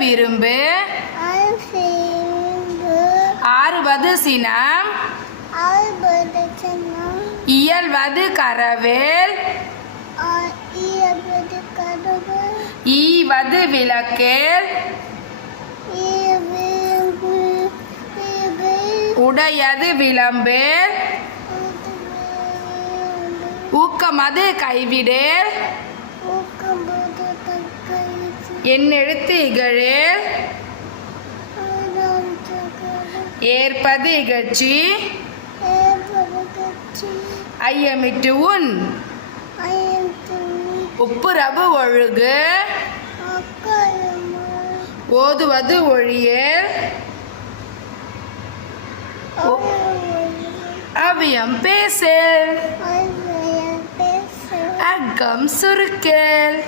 விரும்பு ஆறுவது சினம் இயல்வது கரவேல் ஈவது விளக்கேல் உடையது விளம்பேல் ஊக்கமது கைவிடேல் எண்ணெழுத்து இகழேல் ஏற்பது இகழ்ச்சி ஐயமிட்டு உன் ஒப்புரவு ஒழுகு ஓதுவது ஒழியேல் அவியம் பேசேல் அகம் சுருக்கேல்